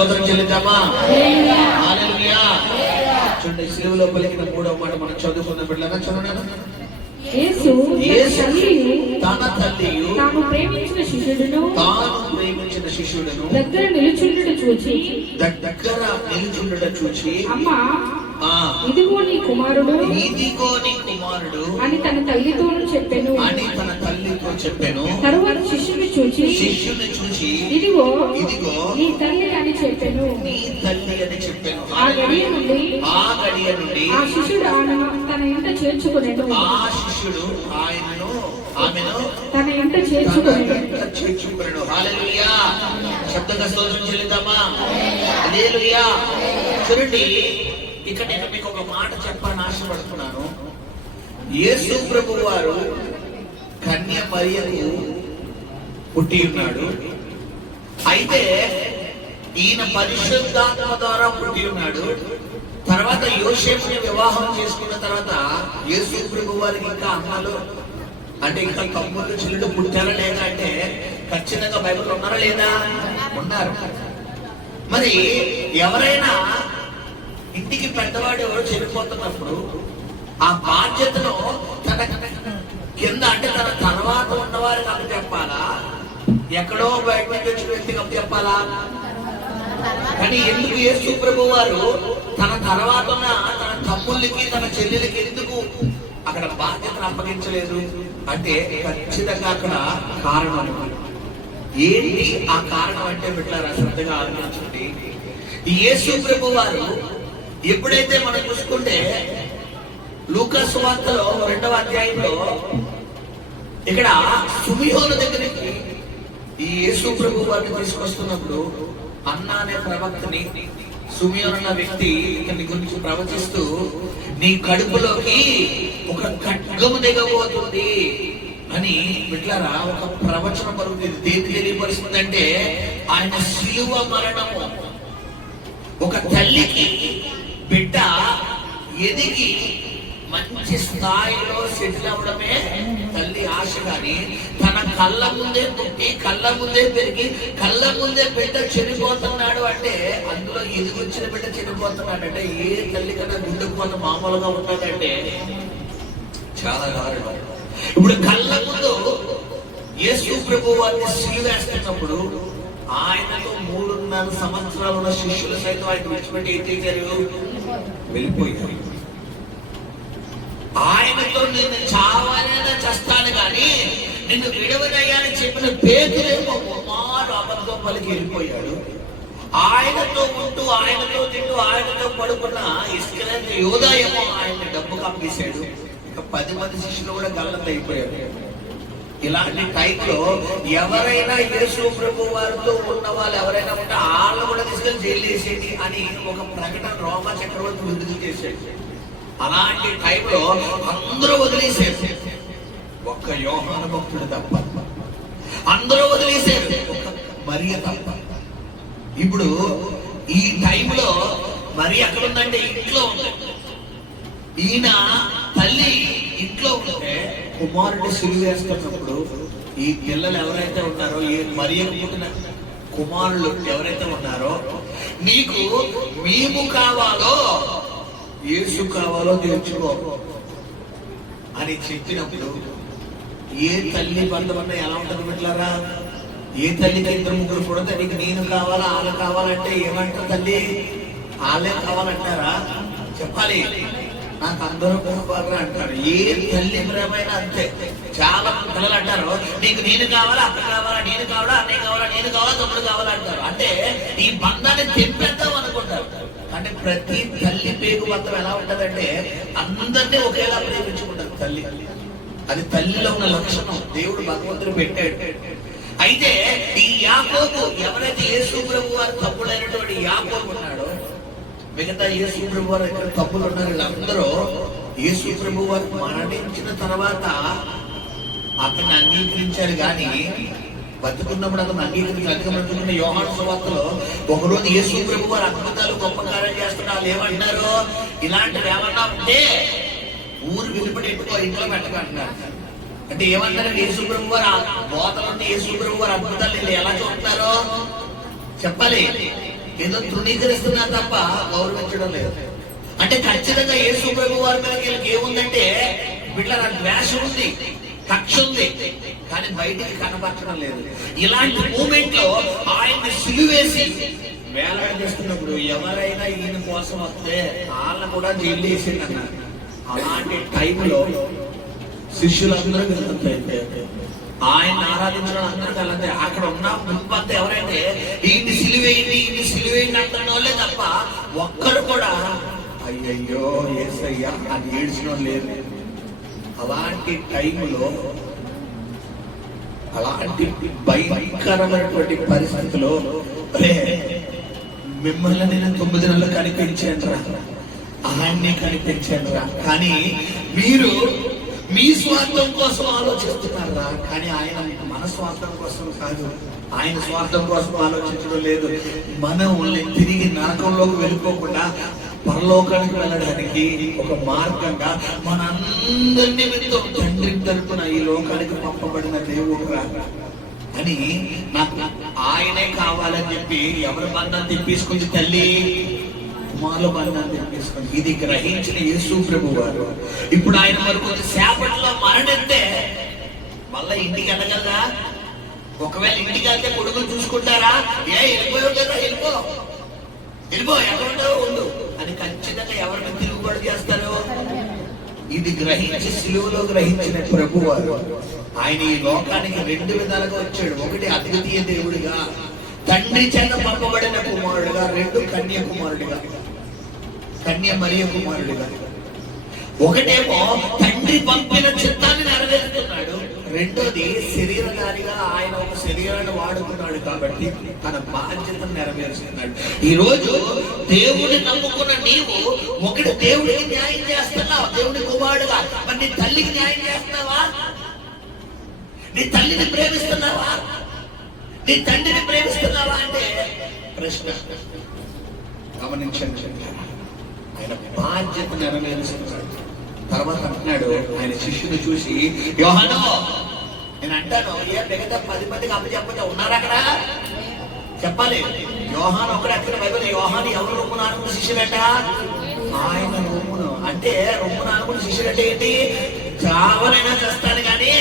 స్తోత్రం చెల్లిద్దామా? హల్లెలూయా. చూడండి, సిలువలో పలికిన 3వ మాట మనం చదువుకున్న బిడ్డలారా, చదవండి. యేసు తన తల్లియు తాను ప్రేమించిన శిష్యుడును దగ్గర నిలుచుండుట చూచి అమ్మా ఇదిగో నీ కుమారుడు అని తన తల్లితో చెప్పెను. తరువాత శిష్యుని చూచి ఇదిగో నీ తల్లి అని చెప్పెను. ఆ గడియ నుండి ఆ శిష్యుడు తన ఇంట చేర్చుకునేను. తన ఇంట చేర్చుకునేను. హల్లెలూయా. శబ్దంగా స్తోత్రం చెల్లిద్దామా? హల్లెలూయా. చూడండి, ఇక్కడ నేను మీకు ఒక మాట చెప్పాలని ఆశపడుతున్నాను. యేసు ప్రభువు వారు కన్య మరియకు పుట్టి ఉన్నాడు. అయితే ఈయన పరిశుద్ధాత్మ ద్వారా పుట్టి ఉన్నాడు. తర్వాత యోసేపుని వివాహం చేసుకున్న తర్వాత యేసు ప్రభువు వారికి ఇంకా అమ్మలు అంటే ఇంకా తమ్ముళ్ళు చెల్లెలు పుట్టారా లేదా అంటే ఖచ్చితంగా బైబిల్లో ఉన్నారా లేదా? ఉన్నారు. మరి ఎవరైనా ఇంటికి పెద్దవాడు ఎవరో చనిపోతున్నప్పుడు ఆ బాధ్యతను తన కింద అంటే తన తర్వాత ఉన్నవారికి అప్పచెప్పాలా, ఎక్కడో బయట నుంచి వచ్చిన వ్యక్తికి అప్పచెప్పాలా? కానీ ఎందుకు యేసు ప్రభువు వారు తన తర్వాత ఉన్న తన తమ్ముళ్ళకి తన చెల్లెలకి ఎందుకు అక్కడ బాధ్యతను అప్పగించలేదు అంటే ఖచ్చితంగా అక్కడ కారణం ఏంటి? ఆ కారణం అంటే బిడ్డలారా, శ్రద్ధగా ఆలోచించండి. యేసు ప్రభువు వారు ఎప్పుడైతే మనం చూసుకుంటే లూకా సువార్తలో 2వ అధ్యాయంలో ఇక్కడ సుమియోను దగ్గరికి ఈ యేసు ప్రభువు వారిని తీసుకొస్తున్నప్పుడు అన్న అనే ప్రవక్తని సుమియోను అన్న వ్యక్తి ఇతని గురించి ప్రవచిస్తూ నీ కడుపులోకి ఒక ఖడ్గము దిగబోతుంది అని బిడ్డలారా ఒక ప్రవచనం పలుకుతుంది. దేని తెలియపరుస్తుంది అంటే ఆయన శిలువ మరణము. ఒక తల్లికి బిడ్డ ఎదిగి మంచి స్థాయిలో సెటిల్ అవ్వడమే తల్లి ఆశ. కానీ తన కళ్ళ ముందే పుట్టి కళ్ళ ముందే పెరిగి కళ్ళ ముందే బిడ్డ చనిపోతున్నాడు అంటే అందులో ఎదిగొచ్చిన బిడ్డ చనిపోతున్నాడు అంటే ఏ తల్లి కన్నా గుండెకు కొంత మామూలుగా ఉంటాడంటే చాలా దారుణం. ఇప్పుడు కళ్ళ ముందు యేసు ప్రభువు వారిని సిలువేస్తున్నప్పుడు ఆయనతో 3.5 సంవత్సరాలు ఉన్న శిష్యులు సైతం ఆయన విడిచిపెట్టి ఏం చేశారు? వెళ్ళిపోయారు. ఆయనతో నిన్ను చావాలైనా చేస్తాను కానీ నిన్ను విడవనయ్యాని చెప్పిన పేతురేమో మారు అబద్ధం పలికి వెళ్ళిపోయాడు. ఆయనతో ఉంటూ ఆయనతో తింటూ ఆయనతో పడుకున్న ఇస్కరియోతు యోధా ఏమో ఆయన డబ్బు కప్పేశాడు. ఇక 10 మంది శిష్యులు కూడా గల్లంత అయిపోయారు. ఇలాంటి టైంలో ఎవరైనా యేసు ప్రభు వారితో ఉన్న వాళ్ళు ఎవరైనా ఉంటే వాళ్ళు కూడా తీసుకెళ్లి జైలు వేసేది అని ఒక ప్రకటన రోమా చక్రవర్తి విడుదల చేశాడు. అలాంటి టైంలో అందరూ వదిలేశారు, ఒక్క యోహాను భక్తుడు తప్ప. అందరూ వదిలేశారు, ఒక్క మరియ తప్ప. ఇప్పుడు ఈ టైంలో మరి ఎక్కడ ఉందంటే ఇంట్లో ఉంది. ఈయన తల్లి ఇంట్లో ఉంటే కుమారుడిని సిలువ వేస్తున్నప్పుడు ఈ పిల్లలు ఎవరైతే ఉన్నారో, ఈ మరియకు పుట్టిన కుమారులు ఎవరైతే ఉన్నారో, నీకు మేము కావాలో యేసు కావాలో తెచ్చుకో అని చెప్పినప్పుడు ఏ తల్లి బంధమన్నా ఎలా ఉంటుంది బిడ్డలారా? ఏ తల్లికి 2-3 పుడితే నీకు నేను కావాలా వాళ్ళు కావాలంటే ఏమంటారు? తల్లి వాళ్ళే కావాలంటారా? చెప్పాలి, నాకు అందరూ కావాలరా అంటారు. ఏ తల్లి ప్రేమైనా అంతే. చాలా పిల్లలు అంటారు నీకు నేను కావాలా, అక్క కావాలా, నేను కావాలా, అన్నయ్య కావాలా, నేను కావాలా, తమ్ముడు కావాలా అంటారు. అంటే ఈ బంధాన్ని తెంపేద్దాం అనుకుంటారు. అంటే ప్రతి తల్లి పేగు మాత్రం ఎలా ఉంటదంటే అందరినీ ఒకేలా ప్రేమించుకుంటారు తల్లి. అది తల్లిలో ఉన్న లక్షణం, దేవుడు భగవంతుడు పెట్టాడు. అయితే ఈ యాకోబు ఎవరైతే యేసు ప్రభు వారి తమ్ముడైనటువంటి యాకోబు ఉన్నాడో, మిగతా యేసు ప్రభు వారు ఇక్కడ తమ్ములు ఉన్నారు. వీళ్ళందరూ యేసు ప్రభు వారు మరణించిన తర్వాత అతన్ని అంగీకరించారు కానీ బతుకున్నప్పుడు అతను అంగీకరించారు. యోహాను సువార్తలో ఒకరోజు యేసు ప్రభు వారు అద్భుతాలు గొప్ప కార్యం చేస్తున్నారు. వాళ్ళు ఏమంటున్నారు? ఇలాంటివి ఏమన్నా ఉంటే ఊరు వెలుపడి ఇంట్లో పెట్టకంటున్నారు. అంటే ఏమంటారు? యేసు ప్రభు వారు బోధలుంటే యేసు ప్రభు వారు అద్భుతాలు ఎలా చూపుతారో చెప్పాలి. ఏదో తృణీకరిస్తున్నా తప్ప గౌరవించడం లేదు. అంటే ఖచ్చితంగా యేసు ప్రభు వారి మీద వీళ్ళకి ఏముందంటే వీళ్ళ ద్వేషం ఉంది, కక్ష ఉంది, కానీ బయటికి కనపరచడం లేదు. ఇలాంటి మూమెంట్ లో ఆయన్ని సిలువేసి వేలాడదీస్తున్నప్పుడు ఎవరైనా ఈయన కోసం వస్తే వాళ్ళని కూడా జైలు వేసింది అన్నారు. అలాంటి టైంలో శిష్యులందరూ వెళ్తారు, ఆయన ఆరాధించడం అందరూ కలంటే అక్కడ ఉన్న ముందు ఎవరైతే ఈయన్ని సిలువేయండి అంటున్న వాళ్ళే తప్ప ఒక్కరు కూడా అయ్యయ్యో యేసయ్యా అది ఏడ్చడం లేదు. అలాంటి టైంలో అలాంటి భయంకరమైనటువంటి పరిస్థితిలో మిమ్మల్ని నేను 9 నెలలు కనిపించాను రా, ఆయన్ని కనిపించాను రా, కానీ మీరు మీ స్వార్థం కోసం ఆలోచిస్తున్నారా, కానీ ఆయన మన స్వార్థం కోసం కాదు, ఆయన స్వార్థం కోసం ఆలోచించడం లేదు. మనం తిరిగి నరకంలోకి వెళ్ళిపోకుండా పరలోకానికి వెళ్ళడానికి ఒక మార్గంగా మనందరినీ తండ్రి తరపున ఈ లోకానికి పంపబడిన దేవుడు రా అని నాకు ఆయనే కావాలని చెప్పి ఎవరి బంధం తెప్పించుకుంది? తల్లి కుమారుల బంధాన్ని తెప్పించుకుంది. ఇది గ్రహించిన యేసు ప్రభు వారు ఇప్పుడు ఆయన వరకు సేపట్లో మరణిస్తే మళ్ళా ఇంటికి వెళ్ళగలరా? ఒకవేళ ఇంటికి వెళ్తే కొడుకులు చూసుకుంటారా? వెళ్ళిపోయావు కదా, వెళ్ళిపో ఎక్కడ ఉండు అని ఖచ్చితంగా ఎవరిని తిరుగుబాటు చేస్తారు? ఇది గ్రహించి సిలువలో గ్రహించిన ప్రభు వారు ఆయన ఈ లోకానికి 2 విధాలుగా వచ్చాడు. ఒకటి అద్వితీయ దేవుడిగా, తండ్రి చేత పంపబడిన కుమారుడిగా, 2 కన్య కుమారుడిగా, కన్య మరియ కుమారుడిగా. ఒకటేమో తండ్రి పంపిన చిత్తాన్ని నెరవేరుతున్నాడు, రెండోది శరీరధారిగా ఆయన ఒక శరీరాన్ని వాడుకున్నాడు కాబట్టి తన బాధ్యతను నెరవేరుస్తున్నాడు. ఈ రోజు దేవుడిని నమ్ముకున్న నీవు ఒకటి దేవుడికి న్యాయం చేస్తున్నావు, దేవుడి కుమారుడుగా. మరి నీ తల్లికి న్యాయం చేస్తున్నావా? నీ తల్లిని ప్రేమిస్తున్నావా? నీ తండ్రిని ప్రేమిస్తున్నావా అంటే ప్రశ్న. గమనించండి, ఆయన బాధ్యత నెరవేరుస్తున్నాడు. తర్వాత అంటున్నాడు ఆయన శిష్యుని చూసి, యోహాను నేను అంటాను, మిగతా 10 మందికి అప్పచెప్పతే ఉన్నారు అక్కడ? చెప్పాలి. యోహాను ఒకటి అక్కడ బైబిల్. యోహాను ఎవరు రొమ్మును ఆనుకున్న శిష్యుడట? ఆయన రొమ్మును. అంటే రొమ్మును ఆనుకున్న శిష్యుడంటే ఏంటి? చావనైనా చేస్తాను కానీ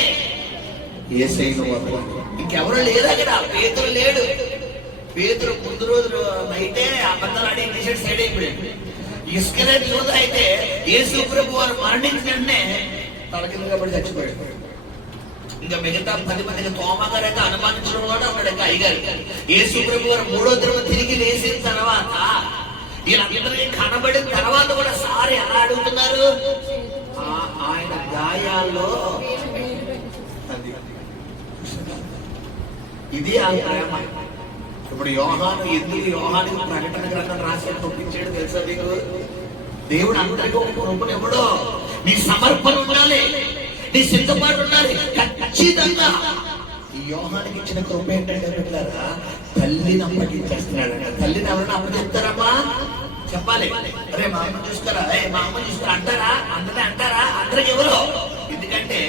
యేసయ్యను వదలను. ఇంకెవరు లేరు అక్కడ. పేతురు లేడు. పేతురు ముందు రోజు నైటే అబద్ధాలు ఆడి ఇంటి సైడ్ అయిపోయాడు. ఇస్కరేతు యూదా అయితే యేసు ప్రభు వారు మరణించిన తలకిందుగా పడి చచ్చిపోయాడు. ఇంకా మిగతా 10 మందికి తోమా గారు అయితే అనుమానించడం కూడా ఉన్నాడు. ఇంకా అయ్యగారు యేసు ప్రభు వారు 3వ దినం తిరిగి లేచిన తర్వాత వీళ్ళందరికీ కనబడిన తర్వాత కూడా సారి ఎలా అడుగుతున్నారు? ఆయన గాయాల్లో ఇది ఆ ప్రేమ. ఇప్పుడు యోహాను ఎందుకు యోహానికి ప్రకటన గ్రంథం రాసి పంపించాడు తెలుసా నీకు? దేవుడు అందరికీ ఒక కృపను ఇవ్వడు. నీ సమర్పణ ఉండాలి, నీ సిద్ధపాటు ఉండాలి. ఖచ్చితంగా ఈ యోహానికి ఇచ్చిన కృప ఏంటంటే బిడ్డలారా, తల్లిని అప్పగించేస్తున్నాడంట. తల్లిని ఎవరైనా అప్పచెప్తారమ్మా? చెప్పాలి. అరే మా అమ్మ చూస్తారా, మా అమ్మ చూస్తారా అంటారా? అంటారా? అందరికి ఎవరు? ఎందుకంటే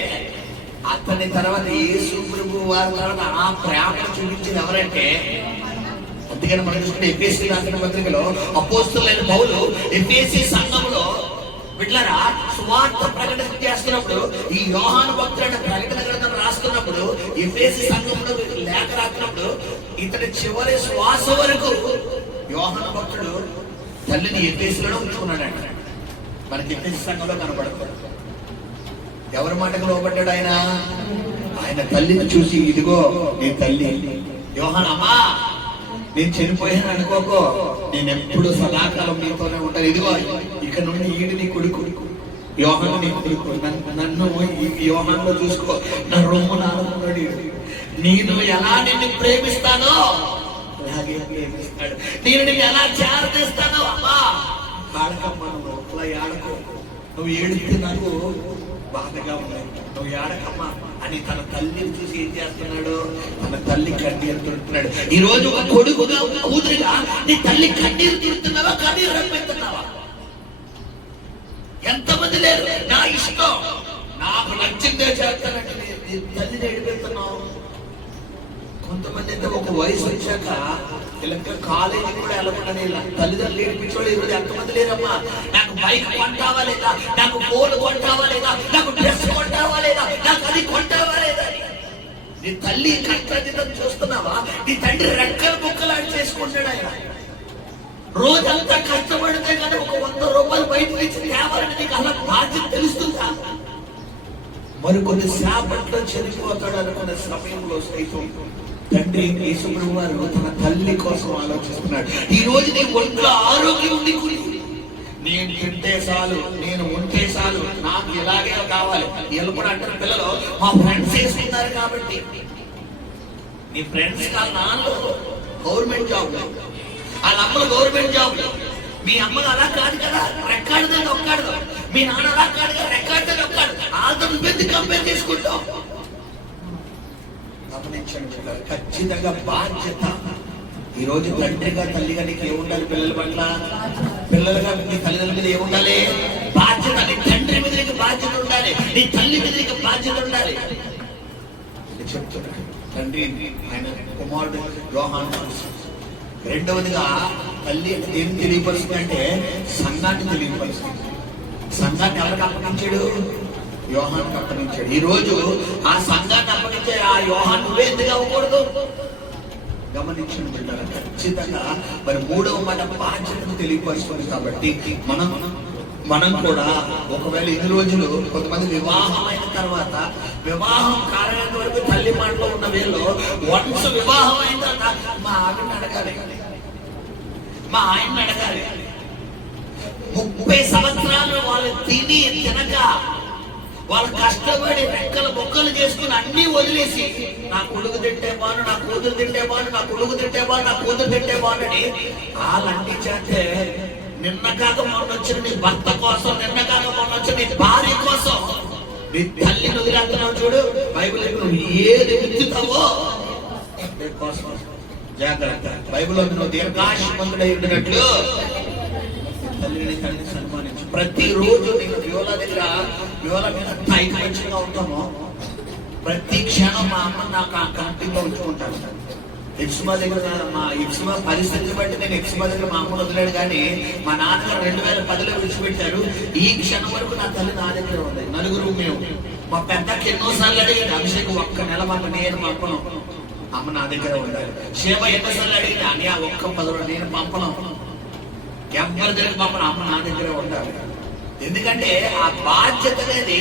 అతని తర్వాత యేసు ప్రభు వారి తర్వాత ఆ ప్రేమను చూపించింది ఎవరంటే, అందుకని మనం చూసుకుంటే ఎఫెసీ రాసిన పత్రికలో అపోస్తలులైన పౌలు ఎఫెసీ సంఘంలో బిడ్డలారా సువార్త ప్రకటన చేస్తున్నప్పుడు, ఈ యోహాను భక్తుడైన ప్రకటన గ్రంథం రాస్తున్నప్పుడు, ఎఫెసీ సంఘంలో లేఖ రాస్తున్నప్పుడు ఇతని చివరి శ్వాస వరకు యోహాను భక్తుడు తల్లిని ఎఫెసీలో ఉంచుకున్నాడంట. మనకి ఎఫెసీ సంఘంలో కనపడతాడు. ఎవరి మాటకు లోబడ్డాడు ఆయన? ఆయన తల్లిని చూసి, ఇదిగో నీ తల్లి. యోహాను, అమ్మా నేను చనిపోయాను అనుకోకో, నేను ఎప్పుడు సదాకాలం నీతోనే ఉంటాను. ఇదిగో ఇక నుండి ఈడు నీ కొడుకు, యోహాను నీ కొడుకు. నన్ను యోహానులో చూసుకో, నా రొమ్మును ఆనుకున్నాడు. నేను ఎలా నిన్ను ప్రేమిస్తానో అలాగే ప్రేమిస్తాడు. నేను నిన్ను ఎలా చేరదీస్తానో అమ్మా ఆడకమ్మా, నువ్వు అలా ఆడకో, నువ్వు ఏడితే నాకు బాధగా ఉన్నాయి, నువ్వు ఏడకమ్మా అని తన తల్లిని చూసి ఏం చేస్తున్నాడు? తన తల్లి కన్నీరు తుడుతున్నాడు. ఈ రోజు ఒక కొడుకుగా, ఒక కూతురిగా నీ తల్లి కన్నీరు తుడుతున్నావా, కన్నీరు రప్పిస్తున్నావా? ఎంతమంది లేరు, నా ఇష్టం నాకు నచ్చిందే చేస్తానంటే నీ తల్లిని ఏడిపెడుతున్నావు. కొంతమంది అయితే ఒక వయసు వచ్చాక ఇలా కాలేజీ కూడా వెళ్ళకుండా తల్లిదండ్రులు ఏడిపించోళ్ళు ఈరోజు ఎంతమంది లేరమ్మా. నాకు బైక్ కొంటావా లేదా, నాకు ఫోన్ కొంటావా లేదా, నాకు డ్రెస్ కొంటావా లేదా, నాకు అది కొంటావా లేదా. నీ తల్లి కష్టాన్ని చూస్తున్నావా? నీ తండ్రి రెక్కలు ముక్కలు చేసుకుంటాడు. ఆయన రోజంతా కష్టపడితే కానీ ఒక 100 రూపాయలు బయటకు ఇచ్చి తేవాలని నీకు అలా బాధ్యత తెలుస్తుందా? మరికొన్ని సేపట్లో చనిపోతాడు అనుకున్న సమయంలో సైతం తండ్రి యేసుప్రభువు వారు తన తల్లి కోసం ఆలోచిస్తున్నాడు. ఈ రోజు నీ ఒంట్లో ఆరోగ్యం ఉంది, నేను తింటే చాలు, నేను ఉంటే చాలు, నాకు ఇలాగే కావాలి. వీళ్ళు కూడా అంటారు పిల్లలు, మా ఫ్రెండ్స్ చేసుకున్నారు కాబట్టి. నీ ఫ్రెండ్స్ వాళ్ళ నాన్నలు గవర్నమెంట్ జాబ్, వాళ్ళ అమ్మలు గవర్నమెంట్ జాబ్. మీ అమ్మలు అలా కాదు కదా, రెక్కాడితే ఒక్కాడు. మీ నాన్న అలా కాదు కదా, రెక్కాడితే ఒక్కాడు. వాళ్ళతో నువ్వెందుకు కంపేర్ చేసుకుంటావు? గమనించండి, ఖచ్చితంగా బాధ్యత. ఈ రోజు తండ్రిగా తల్లిగా నీకు ఏముండాలి? పిల్లల పట్ల, పిల్లలుగా నీ తల్లిదండ్రుల మీద ఏముండాలి? బాధ్యత. నీ తండ్రి మీద నీకు బాధ్యత ఉండాలి, నీ తల్లి మీద నీకు బాధ్యత ఉండాలి. చెప్తున్నాడు తండ్రి ఆయన కుమారుడు యోహాను. రెండవదిగా తల్లి ఏం తెలియపరుస్తుందంటే సంఘాన్ని తెలియపరుస్తుంది. సంఘాన్ని ఎవరికి అప్పగించాడు? యోహానికి అప్పగించాడు. ఈ రోజు ఆ సంఘాన్ని అప్పగించే ఆ యోహాను నువ్వే ఎందుకు అవ్వకూడదు? గమనించండి బిడ్డలు, ఖచ్చితంగా మరి మూడవ మాట బాధ్యతను తెలియపరుస్తుంది. కాబట్టి మనం కూడా ఒకవేళ ఇన్ని రోజులు కొంతమంది వివాహం అయిన తర్వాత, వివాహం కారణం వరకు తల్లి మాటలో ఉన్న వీళ్ళు వన్స్ వివాహం అయిన తర్వాత మా ఆవిడని అడగాలి, మా ఆయన్ని అడగాలి. 30 సంవత్సరాలు వాళ్ళు తినక వాళ్ళు కష్టపడి రెక్కలు బొక్కలు చేసుకుని అన్ని వదిలేసి నా కొడుకు తింటే బాను, నా కూతురు తింటే బాను, నా కొడుకు తింటే బాను, నా కూతురు తింటే బాను అని వాళ్ళంటి చేస్తే నిన్న కాక మొన్న వచ్చిన నీ భర్త కోసం, నిన్న కాక మొన్న వచ్చిన నీ భార్య కోసం నీ తల్లిని వదిలేస్తున్నావు చూడు. బైబిల్ నువ్వు ఏది విత్తుతావో కోసం జాగ్రత్త. బైబిల్లో నువ్వు దీర్ఘాయుష్మంతుడై ఉండినట్లు తల్లిని సన్మానించు. ప్రతిరోజు నేను వ్యూల మీద ఐకమత్యంగా ఉంటామో ప్రతి క్షణం మా అమ్మ నాకు ఆ కంటిలో ఉంచుకుంటాను. ఎక్స్మా దగ్గర మా ఎక్స్మా పరిస్థితిని బట్టి నేను ఎక్స్మా దగ్గర మా అమ్మను వదిలేడు, కానీ మా నాన్నగారు 2010లో విడిచిపెట్టారు. ఈ క్షణం వరకు నా తల్లి నా దగ్గర ఉంది. నలుగురు మేము. మా పెద్దకి ఎన్నోసార్లు అడిగింది అభిషేకం, ఒక్క నెల మాకు నేను పంపను, అమ్మ నా దగ్గర ఉండాలి. క్షేమ ఎన్నోసార్లు అడిగింది అని ఆ ఒక్క 10 రోజులు నేను పంపను, ఎవరి దగ్గర పంపను, అమ్మ నా దగ్గర ఉండాలి. ఎందుకంటే ఆ బాధ్యత అనేది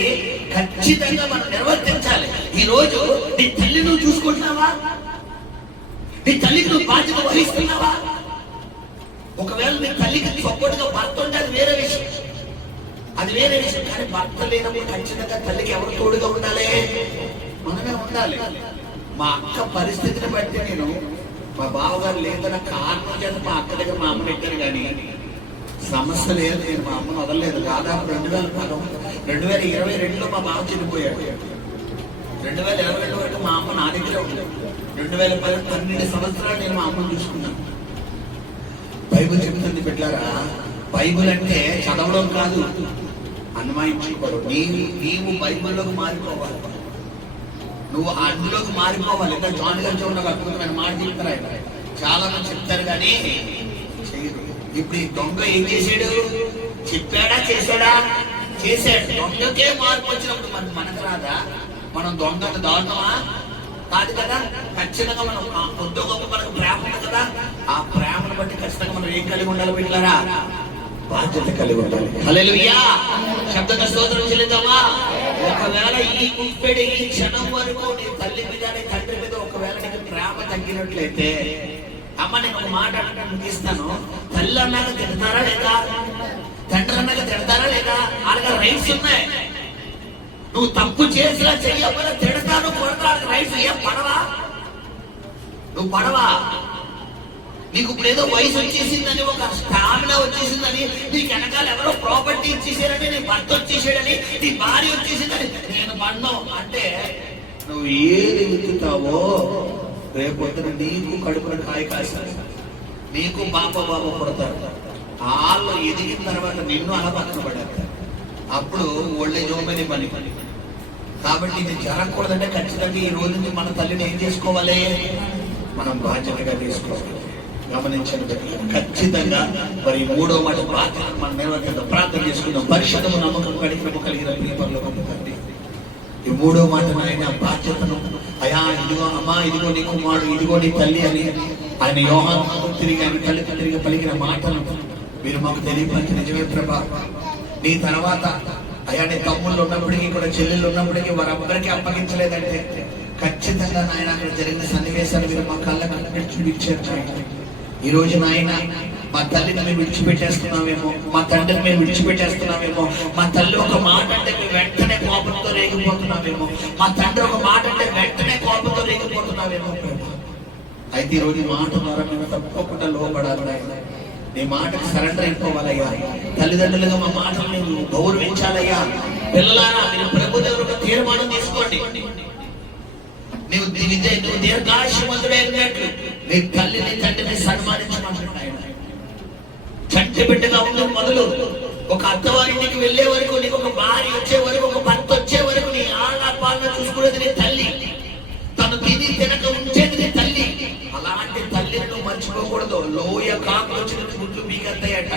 ఖచ్చితంగా మనం నిర్వర్తించాలి. ఈ రోజు నీ తల్లి నువ్వు చూసుకుంటున్నావా? నీ తల్లికి నువ్వు బాధ్యత వహిస్తున్నావా? ఒకవేళ నీ తల్లికి సపోర్ట్ గా భర్త ఉంటే అది వేరే విషయం, అది వేరే విషయం. కానీ భర్త లేనప్పుడు ఖచ్చితంగా తల్లికి ఎవరు తోడుగా ఉండాలి? మనమే ఉండాలి. మా అక్క పరిస్థితిని బట్టి నేను మా బావగారు లేదన్న కారణం చేత మా అక్క దగ్గర మా అమ్మ పెట్టాను, కానీ సమస్య లేదు. నేను మా అమ్మను వదలలేదు. దాదాపు 2022లో మా బావ చనిపోయాడు. 2022 వరకు మా అమ్మ నా దగ్గర ఉంది. 2012 సంవత్సరాలు నేను మా అమ్మను చూసుకున్నాను. బైబిల్ చెబుతుంది బిడ్డలారా, బైబిల్ అంటే చదవడం కాదు, అన్వయించుకోవడం. నీవు బైబిల్లోకి మారిపోవాలి, నువ్వు అందులోకి మారిపోవాలి. ఇంకా జాన్ గారు చూడండి, ఒక అద్భుతమైన మాట చెప్తారు. ఆయన చాలా మంది చెప్తారు కానీ చేయరు. ఇప్పుడు ఈ దొంగ ఏం చేశాడు? చెప్పాడా చేశాడా? చేశాడు. దొంగకే మార్పు వచ్చినప్పుడు మనకు రాదా? మనం దొంగను దారుణమా? కాదు కదా. ఖచ్చితంగా మనం కొద్ది గొప్ప మనకు ప్రేమ ఉంది కదా, ఆ ప్రేమను బట్టి ఖచ్చితంగా మనం ఏం కలిగి ఉండాలి బిడ్డలారా? బాధ్యత కలిగి ఉండాలి. హల్లెలూయా, శబ్దంగా స్తోత్రం చెల్లిద్దామా? ఒకవేళ ఈ గుప్పెడి ఈ క్షణం వరకు నీ తల్లి మీద నీ తండ్రి మీద ఒకవేళ నీకు ప్రేమ తగ్గినట్లయితే, అమ్మ నేను ఒక మాట ముగిస్తాను. తల్లి అన్నాక తిడతారా లేదా? తండ్రి అన్నాక తిడతారా లేదా? వాళ్ళకి రైట్స్ ఉన్నాయి. నువ్వు తప్పు చేసినా చెయ్యకపోయినా తిడతాను, కొడతాడు, రైట్స్ ఏం పడవా? నువ్వు పడవా? నీకు ఇప్పుడు ఏదో వయసు వచ్చేసిందని, ఒక స్టామినా వచ్చేసిందని, నీకు వెనకాల ఎవరో ప్రాపర్టీ ఇచ్చేసారని, నీ భర్త వచ్చేసాడని, నీ భార్య వచ్చేసిందని నేను పడ్డాం అంటే నువ్వు ఏది విత్తుతావో రేపొద్దున నీకు కడుపున కాయ కాస్తాడు, నీకు బాబ పుడతారు. వాళ్ళు ఎదిగిన తర్వాత నిన్ను అలా పక్కన పడారు. అప్పుడు ఒళ్ళే జోమని పని. కాబట్టి ఇది జరగకూడదంటే ఖచ్చితంగా ఈ రోజు నుంచి మన తల్లిని ఏం చేసుకోవాలి? మనం బాధ్యతగా తీసుకోవాలి. గమనించండి, ఖచ్చితంగా మరి మూడో మాట బాధ్యత మనం నిర్వర్తిద్దాం. ప్రార్థన చేసుకుందాం. పరిశుద్ధము నమ్మకం కడిగినము కలిగిన ప్రియపరలో పంపుతండి. ఈ మూడో మాట ఆయన బాధ్యతను, అయా ఇదిగో అమ్మా, ఇదిగో నీ కుమారుడు, ఇదిగో నీ తల్లి అని ఆయన యోహాను తిరిగి ఆయన తల్లికి తిరిగి పలికిన మాటలు మీరు మాకు తెలియపరిచి, నిజమే ప్రభా, నీ తర్వాత అయా నీ తమ్ముళ్ళు ఉన్నప్పటికీ కూడా, చెల్లెళ్ళు ఉన్నప్పటికీ వారందరికీ అప్పగించలేదంటే ఖచ్చితంగా నాయన అక్కడ జరిగిన సన్నివేశాలు మీరు మా కళ్ళకు చూపించారు నాయన. ఈ రోజు నాయన మా తల్లిని మేము విడిచిపెట్టేస్తున్నామేమో, మా తండ్రిని మేము విడిచిపెట్టేస్తున్నామేమో, మా తల్లి ఒక మాట అంటే మేము వెంటనే కోపంతో రేగిపోతున్నామేమో, మా తండ్రి ఒక మాట అంటే వెంటనే కోపంతో రేగిపోతున్నామేమో. అయితే ఈ రోజు మాట ద్వారా మేము తప్పకుండా లోపడాలి నాయన. నీ మాటకు సరెండర్ అయిపోవాలయ్యా. తల్లిదండ్రులుగా మా మాటలు మేము గౌరవించాలయ్యా. పిల్లలారా, మీరు ప్రభు దగ్గర ఒక తీర్మానం తీసుకోండి. నువ్వు దీర్ఘాయుష్మంతుడైనట్లు నీ తల్లిని తండ్రిని సన్మానించమంటున్నాడు. చంటి బిడ్డగా ఉన్న మొదలు ఒక అత్తవారింటికి వెళ్లే వరకు, నీకు ఒక భార్య వచ్చే వరకు, ఒక భర్త వచ్చే వరకు నీ ఆళ్ళ చూసుకునేది నీ తల్లి. తను తిని తినక ఉంచేది నీ తల్లి. అలాంటి తల్లిని నువ్వు మర్చిపోకూడదు. లోయ కాకు వచ్చిన గుడ్లు మీకెత్తాయట.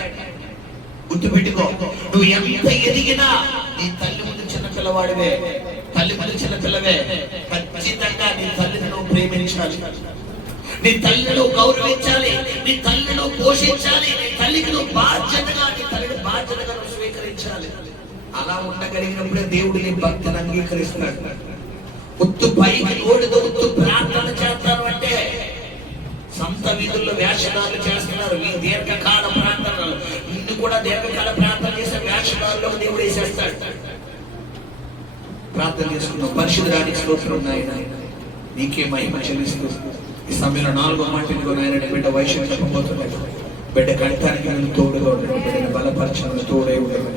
గుర్తు పెట్టుకో. నువ్వు ఎంత ఎదిగినా నీ తల్లి ముందు చిన్న పిల్లవాడివే, తల్లి ముందు చిన్న పిల్లవే. ఖచ్చితంగా నీ తల్లిని నువ్వు ప్రేమించాలి, నీ తల్లిని నువ్వు గౌరవించాలి, నీ తల్లిని నువ్వు పోషించాలి, నీ తల్లికి నువ్వు బాధ్యతగా, నీ తల్లిని బాధ్యతగా నువ్వు స్వీకరించాలి. అలా ఉండగలిగినప్పుడే దేవుడు నీ భక్తిని అంగీకరిస్తాడు. ఉత్తు పైకి ఓడితో ఉత్తు ప్రార్థన చేస్తారు అంటే సంత వీధుల్లో వేషధారులు చేస్తున్నారు. ఈ దీర్ఘకాల ప్రార్థనలు, నిన్ను కూడా దీర్ఘకాల ప్రార్థన చేసే వేషధారుల్లో దేవుడు వేసేస్తాడు. ప్రార్థన చేసుకున్నాం. పరిశుద్ధానికి స్తోత్రం నాయన, నీకే మహిమ చెల్లిస్తూ ఈ సమయంలో 4వ మాట ఆయన బిడ్డ వయసు చెప్పబోతున్నాడు. బిడ్డ కంటానికి నేను తోడుగా ఉండడం, బిడ్డను బలపరచడం, తోడే ఉండడం,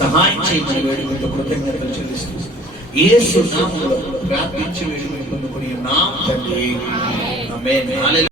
సహాయం చేయమని వేడుకుంటూ కృతజ్ఞతలు చెల్లిస్తూ యేసు నామములో ప్రార్థించి వేడుకొని పొందుకుని నామ తండ్రి. ఆమేన్.